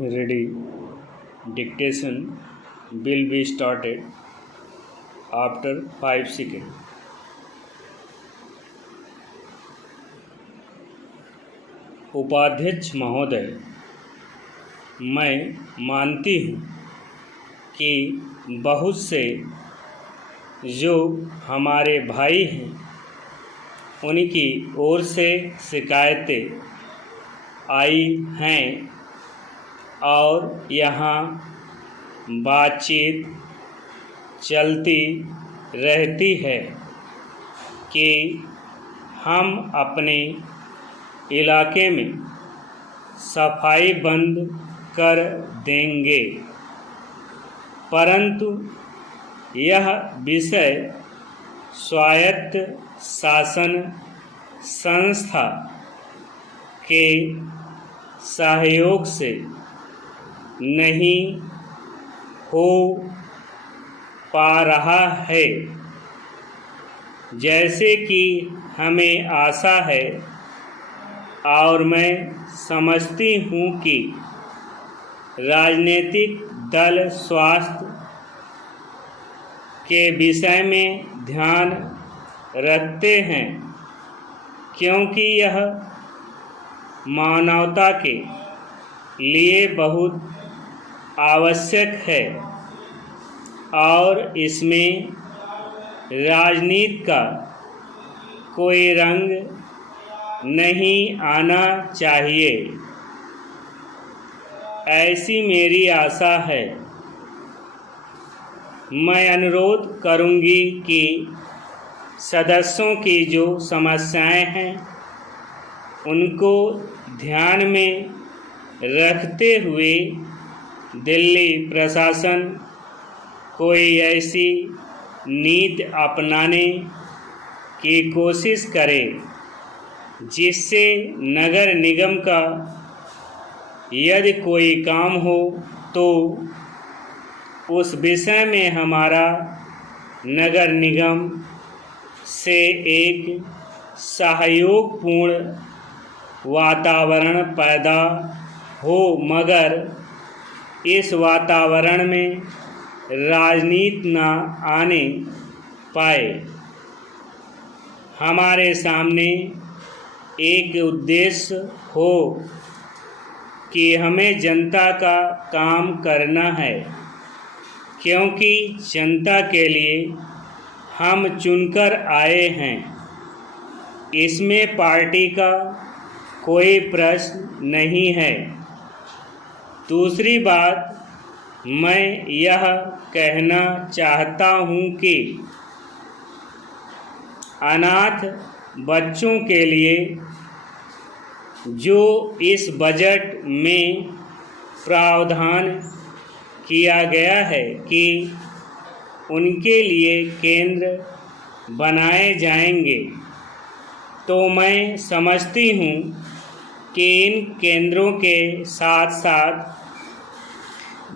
Ready. Dictation will be started after 5 seconds. उपाध्यक्ष महोदय, मैं मानती हूँ कि बहुत से जो हमारे भाई हैं उनकी ओर से शिकायतें आई हैं और यहाँ बातचीत चलती रहती है कि हम अपने इलाके में सफाई बंद कर देंगे, परंतु यह विषय स्वायत्त शासन संस्था के सहयोग से नहीं हो पा रहा है जैसे कि हमें आशा है, और मैं समझती हूँ कि राजनीतिक दल स्वास्थ्य के विषय में ध्यान रखते हैं, क्योंकि यह मानवता के लिए बहुत आवश्यक है और इसमें राजनीति का कोई रंग नहीं आना चाहिए, ऐसी मेरी आशा है। मैं अनुरोध करूंगी कि सदस्यों की जो समस्याएं हैं उनको ध्यान में रखते हुए दिल्ली प्रशासन कोई ऐसी नीति अपनाने की कोशिश करे जिससे नगर निगम का यदि कोई काम हो तो उस विषय में हमारा नगर निगम से एक सहयोगपूर्ण वातावरण पैदा हो, मगर इस वातावरण में राजनीति न आने पाए। हमारे सामने एक उद्देश्य हो कि हमें जनता का काम करना है, क्योंकि जनता के लिए हम चुनकर आए हैं। इसमें पार्टी का कोई प्रश्न नहीं है। दूसरी बात, मैं यह कहना चाहता हूँ कि अनाथ बच्चों के लिए जो इस बजट में प्रावधान किया गया है कि उनके लिए केंद्र बनाए जाएंगे, तो मैं समझती हूँ कि इन केंद्रों के साथ साथ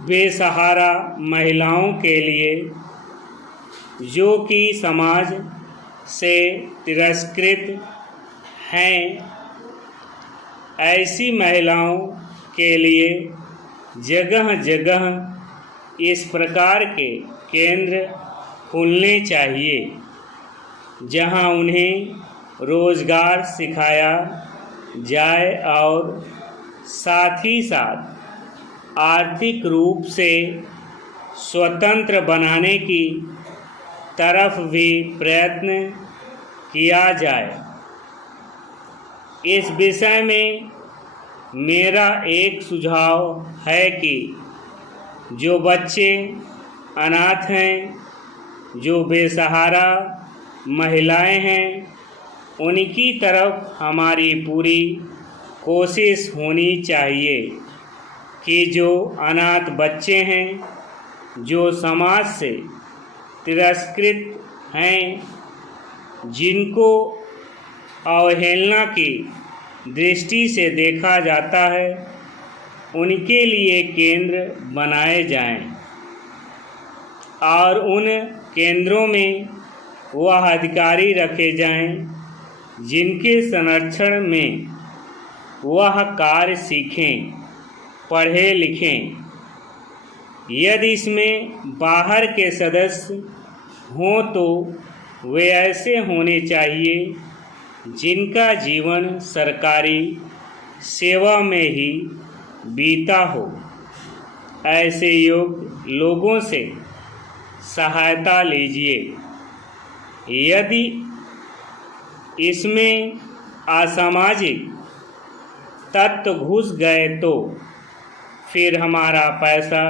बेसहारा महिलाओं के लिए, जो कि समाज से तिरस्कृत हैं, ऐसी महिलाओं के लिए जगह जगह इस प्रकार के केंद्र खुलने चाहिए, जहां उन्हें रोज़गार सिखाया जाए और साथ ही साथ आर्थिक रूप से स्वतंत्र बनाने की तरफ भी प्रयत्न किया जाए। इस विषय में मेरा एक सुझाव है कि जो बच्चे अनाथ हैं, जो बेसहारा महिलाएं हैं, उनकी तरफ हमारी पूरी कोशिश होनी चाहिए कि जो अनाथ बच्चे हैं, जो समाज से तिरस्कृत हैं, जिनको अवहेलना की दृष्टि से देखा जाता है, उनके लिए केंद्र बनाए जाएं और उन केंद्रों में वह अधिकारी रखे जाएं जिनके संरक्षण में वह कार्य सीखें। पढ़े लिखें। यदि इसमें बाहर के सदस्य हों तो वे ऐसे होने चाहिए जिनका जीवन सरकारी सेवा में ही बीता हो। ऐसे योग्य लोगों से सहायता लीजिए। यदि इसमें असामाजिक तत्व घुस गए तो फिर हमारा पैसा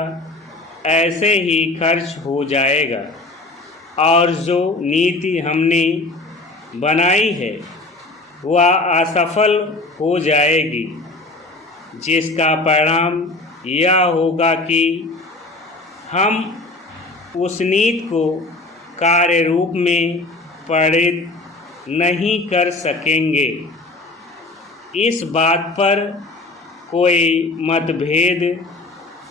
ऐसे ही खर्च हो जाएगा और जो नीति हमने बनाई है वह असफल हो जाएगी, जिसका परिणाम यह होगा कि हम उस नीति को कार्य रूप में परिणत नहीं कर सकेंगे। इस बात पर कोई मतभेद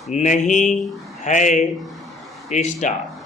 नहीं है। स्टार।